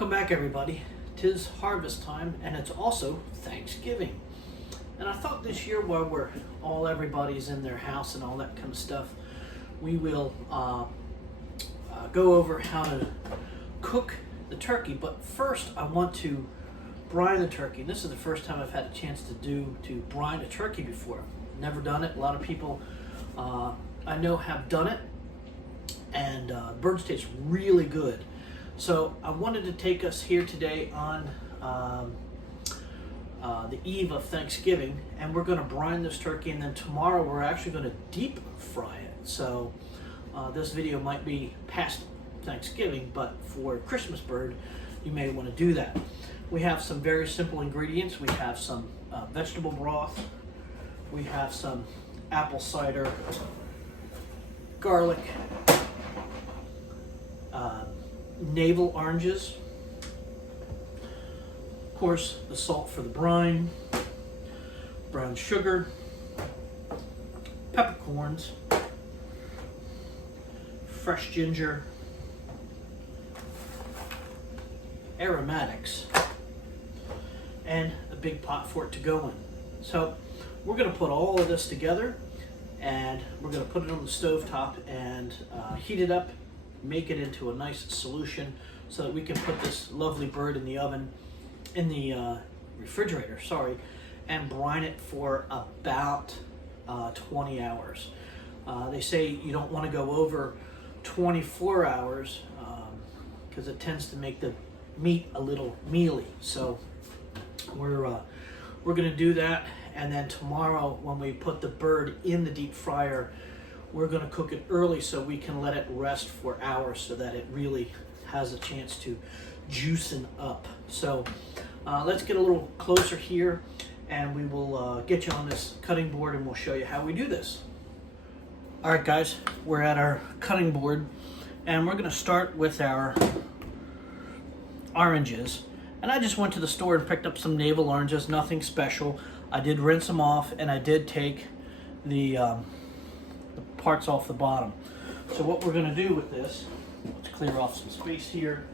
Welcome back, everybody. 'Tis harvest time, and it's also Thanksgiving. And I thought this year, while everybody's in their house and all that kind of stuff, we will go over how to cook the turkey. But first, I want to brine the turkey. This is the first time I've had a chance to brine a turkey before. Never done it. A lot of people I know have done it, and birds taste really good. So I wanted to take us here today on the eve of Thanksgiving, and we're going to brine this turkey, and then tomorrow we're actually going to deep fry it. So this video might be past Thanksgiving, but for a Christmas bird, you may want to do that. We have some very simple ingredients. We have some vegetable broth. We have some apple cider, garlic, navel oranges, of course the salt for the brine, brown sugar, peppercorns, fresh ginger, aromatics, and a big pot for it to go in. So we're going to put all of this together, and we're going to put it on the stove top and heat it up, make it into a nice solution so that we can put this lovely bird in the oven, in the refrigerator, and brine it for about 20 hours. They say you don't want to go over 24 hours because it tends to make the meat a little mealy. So we're going to do that, and then tomorrow when we put the bird in the deep fryer, we're going to cook it early so we can let it rest for hours so that it really has a chance to juicen up. So let's get a little closer here, and we will get you on this cutting board, and we'll show you how we do this. All right, guys, we're at our cutting board, and we're going to start with our oranges. And I just went to the store and picked up some navel oranges, nothing special. I did rinse them off, and I did take the parts off the bottom. So what we're going to do with this, let's clear off some space here,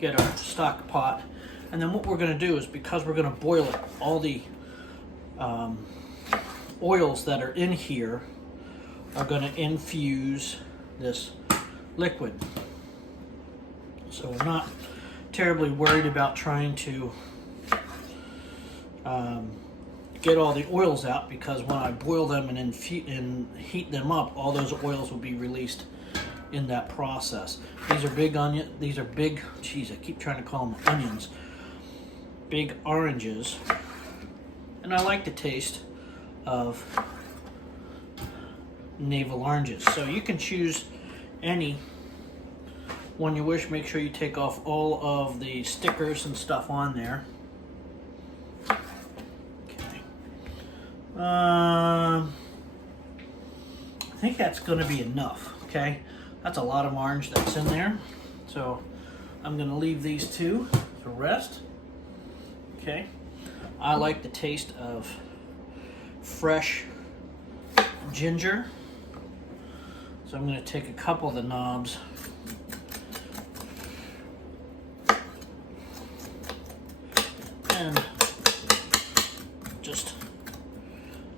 get our stock pot, and then what we're going to do is, because we're going to boil it, all the oils that are in here are going to infuse this liquid. So we're not terribly worried about trying to get all the oils out, because when I boil them and heat them up, all those oils will be released in that process. These are big onion. These are big. Geez, I keep trying to call them onions. Big oranges, and I like the taste of navel oranges. So you can choose any one you wish. Make sure you take off all of the stickers and stuff on there. I think that's going to be enough. Okay, that's a lot of orange that's in there, so I'm going to leave these two to rest. Okay, I like the taste of fresh ginger, so I'm going to take a couple of the knobs and just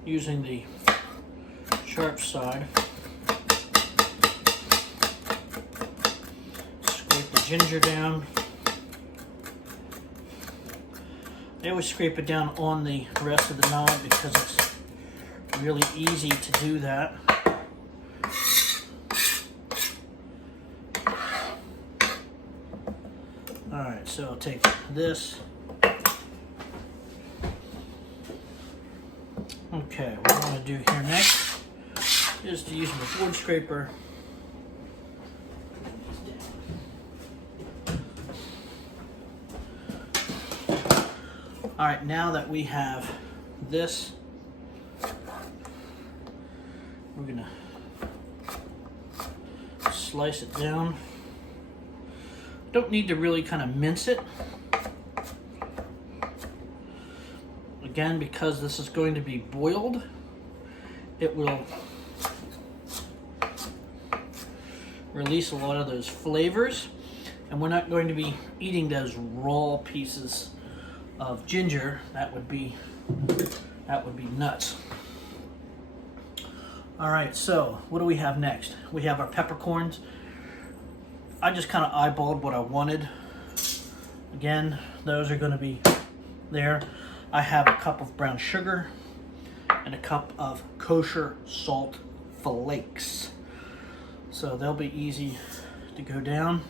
using the sharp side, scrape the ginger down. I always scrape it down on the rest of the knob because it's really easy to do that. Alright, so I'll take this. Okay, what I want to do here next is to use my board scraper Alright, now that we have this, we're going to slice it down. Don't need to really kind of mince it. Again, because this is going to be boiled, it will release a lot of those flavors. And we're not going to be eating those raw pieces of ginger. That would be nuts. All right, so what do we have next? We have our peppercorns. I just kind of eyeballed what I wanted. Again, those are going to be there. I have a cup of brown sugar and a cup of kosher salt flakes. So they'll be easy to go down.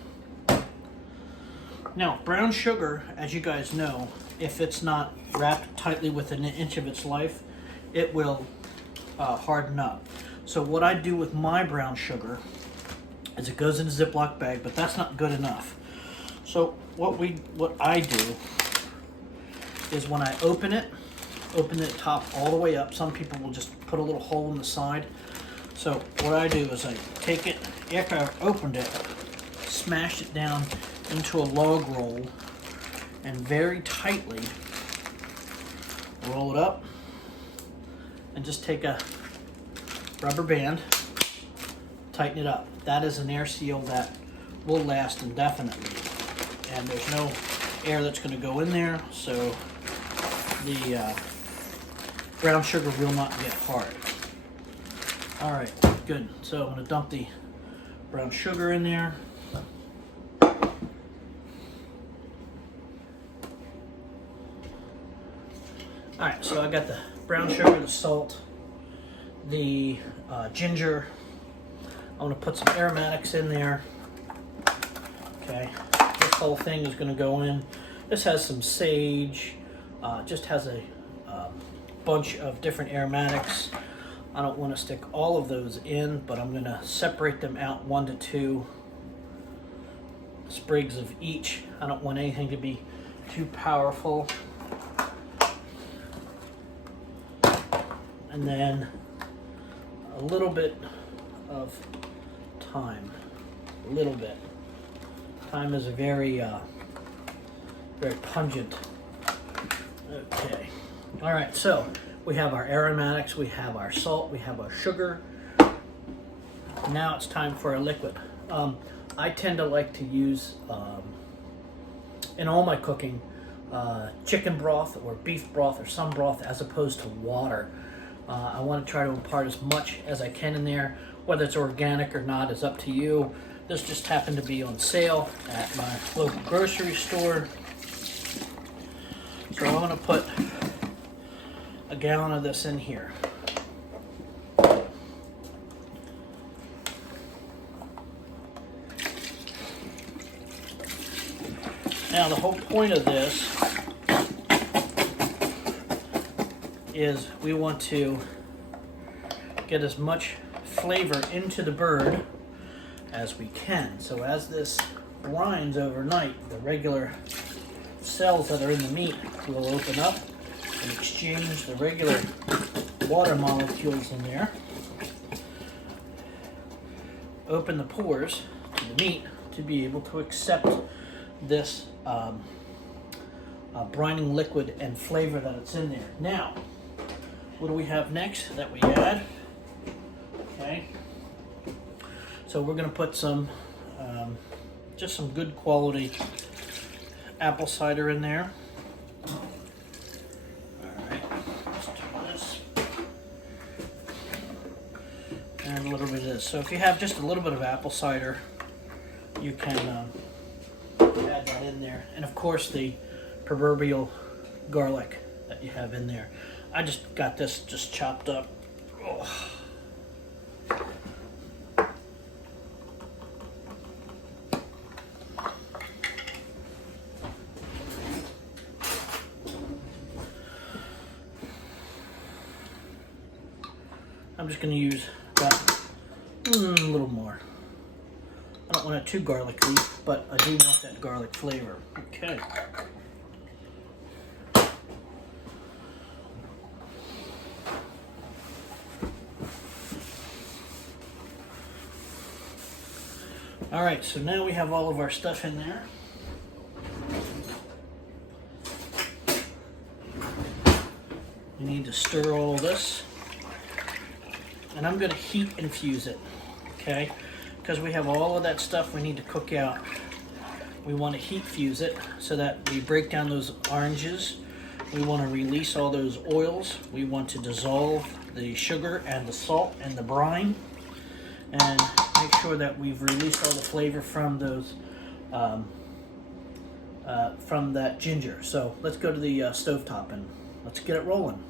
Now, brown sugar, as you guys know, if it's not wrapped tightly within an inch of its life, it will harden up. So what I do with my brown sugar is it goes in a Ziploc bag, but that's not good enough. So what I do is when I open it top all the way up. Some people will just put a little hole in the side. So what I do is I take it, after I've opened it, smash it down into a log roll and very tightly roll it up and just take a rubber band, tighten it up. That is an air seal that will last indefinitely, and there's no air that's going to go in there, so the brown sugar will not get hard. All right, good. So I'm going to dump the brown sugar in there. All right, so I got the brown sugar, the salt, the ginger. I'm going to put some aromatics in there. Okay, this whole thing is going to go in. This has some sage, just has a bunch of different aromatics. I don't want to stick all of those in, but I'm going to separate them out 1 to 2 sprigs of each. I don't want anything to be too powerful. And then a little bit of thyme. A little bit. Thyme is a very pungent. Okay. All right, so we have our aromatics, we have our salt, we have our sugar. Now it's time for our liquid. I tend to like to use, in all my cooking, chicken broth or beef broth or some broth as opposed to water. I want to try to impart as much as I can in there. Whether it's organic or not is up to you. This just happened to be on sale at my local grocery store. So I'm going to put a gallon of this in here. Now the whole point of this is we want to get as much flavor into the bird as we can. So as this brines overnight, the regular cells that are in the meat will open up and exchange the regular water molecules in there, open the pores to the meat to be able to accept this brining liquid and flavor that it's in there. Now, what do we have next that we add? Okay, so we're going to put some, just some good quality apple cider in there. Alright, let's do this. And a little bit of this. So if you have just a little bit of apple cider, you can add that in there. And of course the proverbial garlic that you have in there. I just got this just chopped up. Oh. I'm just going to use about a little more. I don't want it too garlicky, but I do want that garlic flavor. Okay. All right, so now we have all of our stuff in there. We need to stir all this. And I'm going to heat infuse it, okay? because we have all of that stuff we need to cook out, we want to heat fuse it so that we break down those oranges. We want to release all those oils. We want to dissolve the sugar and the salt and the brine, and make sure that we've released all the flavor from those from that ginger. So let's go to the stovetop and let's get it rolling.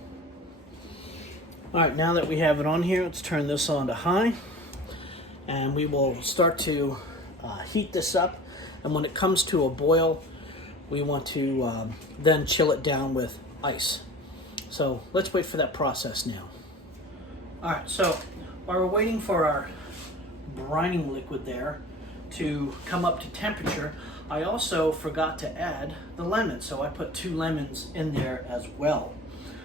All right, now that we have it on here, let's turn this on to high, and we will start to heat this up. And when it comes to a boil, we want to then chill it down with ice. So let's wait for that process now. All right, so while we're waiting for our brining liquid there to come up to temperature, I also forgot to add the lemon. So I put 2 lemons in there as well.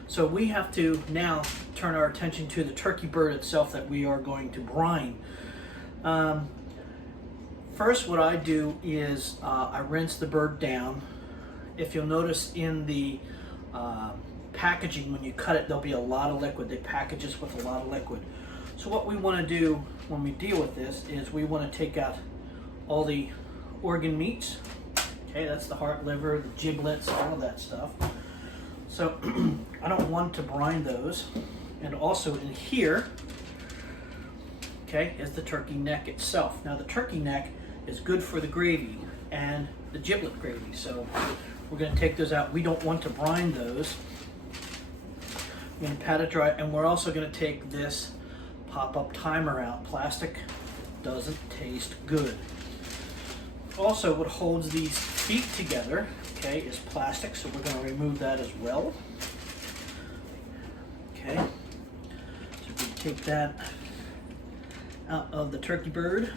So we have to now turn our attention to the turkey bird itself that we are going to brine. First, what I do is I rinse the bird down. If you'll notice in the packaging, when you cut it, there'll be a lot of liquid. They package this with a lot of liquid. So what we want to do when we deal with this is we want to take out all the organ meats. Okay, that's the heart, liver, the giblets, all of that stuff. So I don't want to brine those. And also in here, okay, is the turkey neck itself. Now the turkey neck is good for the gravy and the giblet gravy. So we're going to take those out. We don't want to brine those. We're going to pat it dry, and we're also going to take this pop-up timer out. Plastic doesn't taste good. Also, what holds these feet together, okay, is plastic, so we're going to remove that as well. Okay, so we take that out of the turkey bird.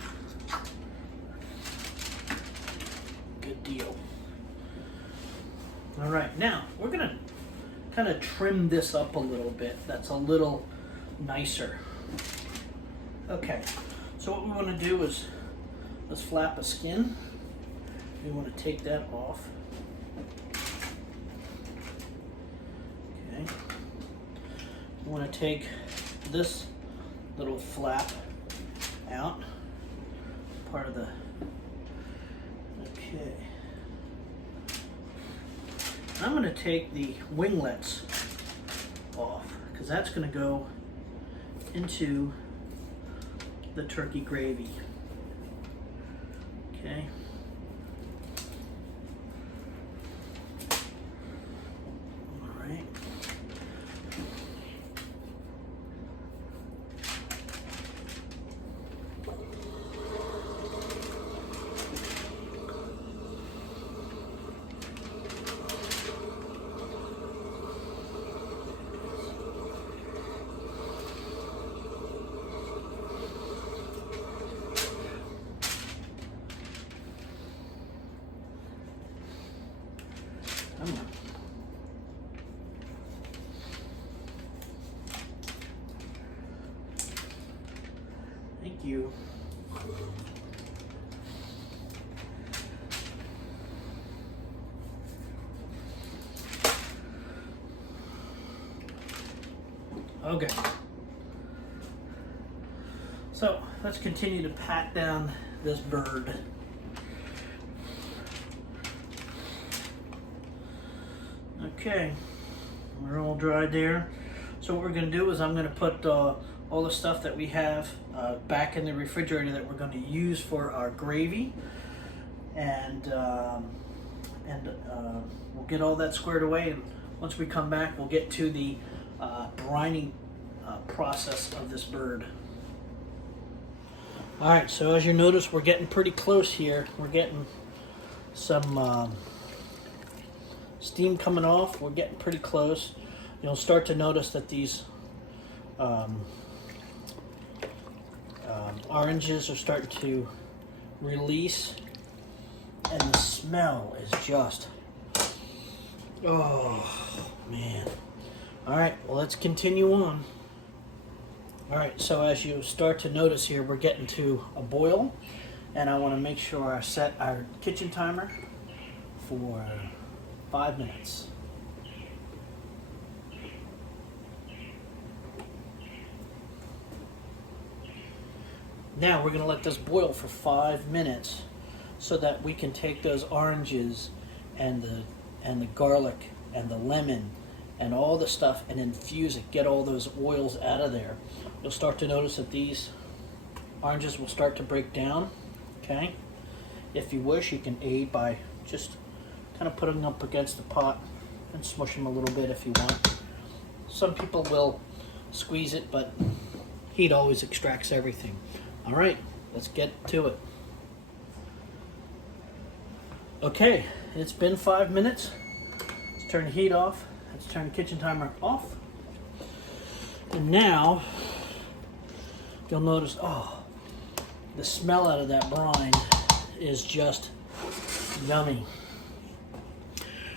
Good deal. All right, now we're going to kind of trim this up a little bit. That's a little nicer. Okay, so what we want to do is let's flap a skin. We want to take that off. Okay. We want to take this little flap out. Part of the. Okay. I'm going to take the winglets off because that's going to go into the turkey gravy. Okay. All right. Thank you. Okay. So let's continue to pat down this bird. Okay, we're all dry there. So what we're going to do is I'm going to put all the stuff that we have back in the refrigerator that we're going to use for our gravy, and we'll get all that squared away. And once we come back, we'll get to the brining process of this bird. All right, so as you notice, we're getting pretty close here. We're getting some steam coming off. We're getting pretty close. You'll start to notice that these oranges are starting to release, and the smell is just, oh man. All right, well, let's continue on. All right, so as you start to notice here, we're getting to a boil, and I want to make sure I set our kitchen timer for 5 minutes. Now we're going to let this boil for 5 minutes so that we can take those oranges and the garlic and the lemon and all the stuff and infuse it, get all those oils out of there. You'll start to notice that these oranges will start to break down, okay? If you wish, you can aid by just kind of putting them up against the pot and smush them a little bit if you want. Some people will squeeze it, but heat always extracts everything. All right, let's get to it. Okay, it's been 5 minutes. Let's turn the heat off. Let's turn the kitchen timer off. And now, you'll notice, oh, the smell out of that brine is just yummy.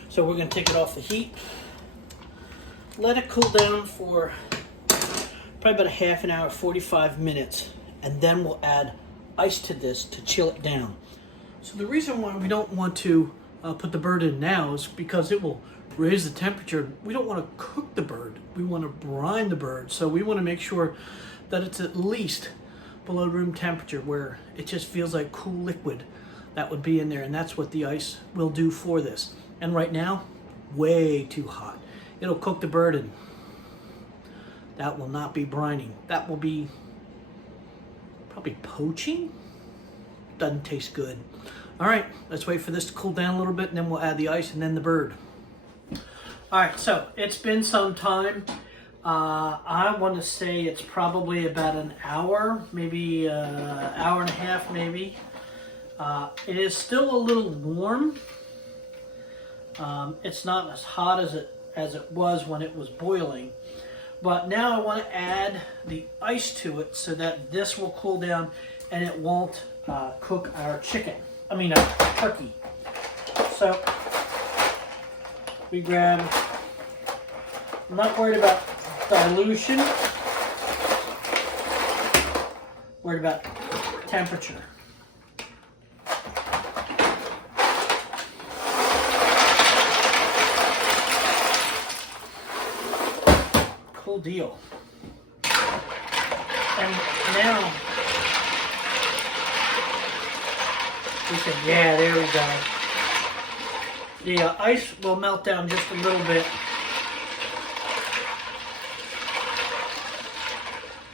So we're going to take it off the heat. Let it cool down for probably about a half an hour, 45 minutes. And then we'll add ice to this to chill it down. So the reason why we don't want to put the bird in now is because it will raise the temperature. We don't want to cook the bird. We want to brine the bird. So we want to make sure that it's at least below room temperature where it just feels like cool liquid that would be in there. And that's what the ice will do for this. And right now, way too hot. It'll cook the bird and that will not be brining. That will be probably poaching. Doesn't taste good. All right, let's wait for this to cool down a little bit and then we'll add the ice and then the bird. All right, so it's been some time. I want to say it's probably about an hour, maybe an hour and a half maybe. It is still a little warm. It's not as hot as it was when it was boiling. But now I want to add the ice to it so that this will cool down and it won't cook our turkey. So we grab, I'm not worried about dilution, worried about temperature. Cool deal. And now we can, yeah, there we go. The ice will melt down just a little bit.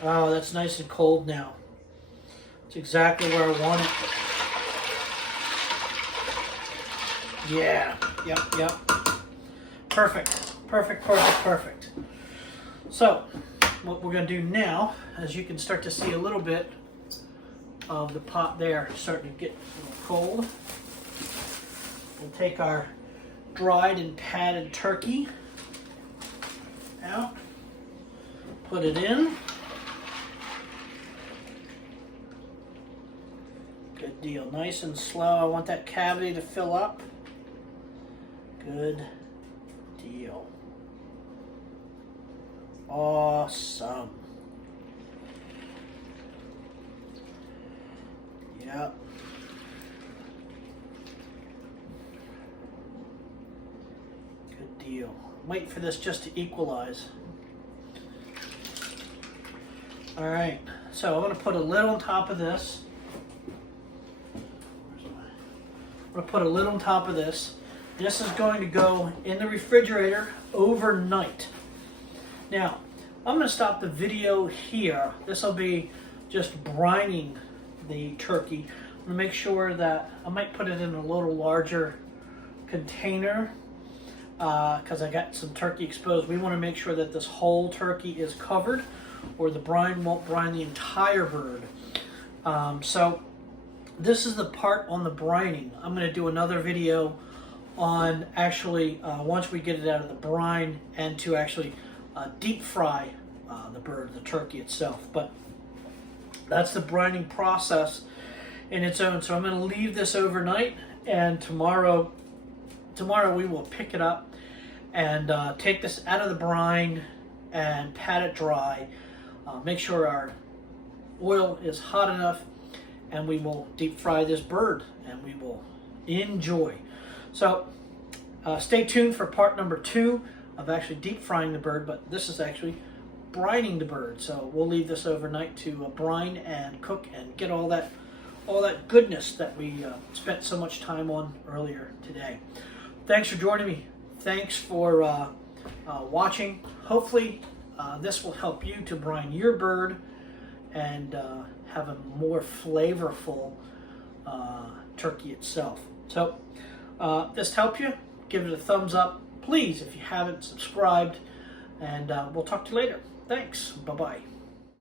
Oh, that's nice and cold now. It's exactly where I want it. Yeah, yep. Perfect. So, what we're going to do now, as you can start to see a little bit of the pot there starting to get a little cold, we'll take our dried and padded turkey out, put it in. Good deal. Nice and slow. I want that cavity to fill up. Good deal. Awesome. Yep. Good deal. Wait for this just to equalize. All right. So I'm going to put a lid on top of this. I'm going to put a lid on top of this. This is going to go in the refrigerator overnight. Now, I'm going to stop the video here. This will be just brining the turkey. I'm going to make sure that I might put it in a little larger container because I got some turkey exposed. We want to make sure that this whole turkey is covered or the brine won't brine the entire bird. So this is the part on the brining. I'm going to do another video on actually once we get it out of the brine and to actually deep fry the bird, the turkey itself. But that's the brining process in its own. So I'm going to leave this overnight, and tomorrow we will pick it up and take this out of the brine and pat it dry. Make sure our oil is hot enough, and we will deep fry this bird and we will enjoy. So stay tuned for part number 2 of actually deep frying the bird, but this is actually brining the bird. So we'll leave this overnight to brine and cook and get all that goodness that we spent so much time on earlier today. Thanks for joining me. Thanks for watching. Hopefully this will help you to brine your bird and have a more flavorful turkey itself. So this helped you, give it a thumbs up. Please, if you haven't, subscribed, and we'll talk to you later. Thanks. Bye-bye.